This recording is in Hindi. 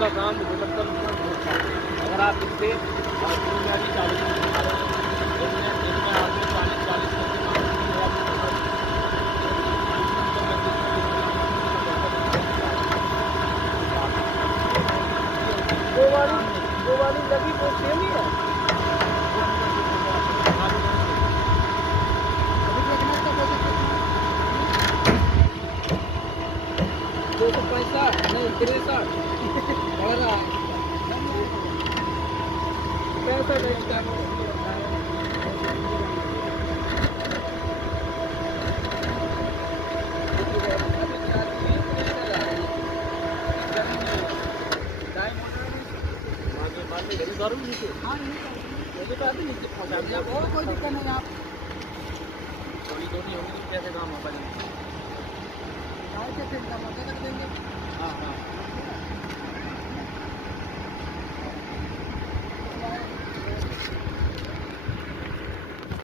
उसका काम मतलब अगर आप इससे दुनियावी चालू इसमें आपको 40 करके वो वाली लगी वो सेम ही है। दो सौ 65 नहीं 63 बढ़ रहा है 65 कोई दिक्कत नहीं आप कैसे काम होगा हाँ हाँ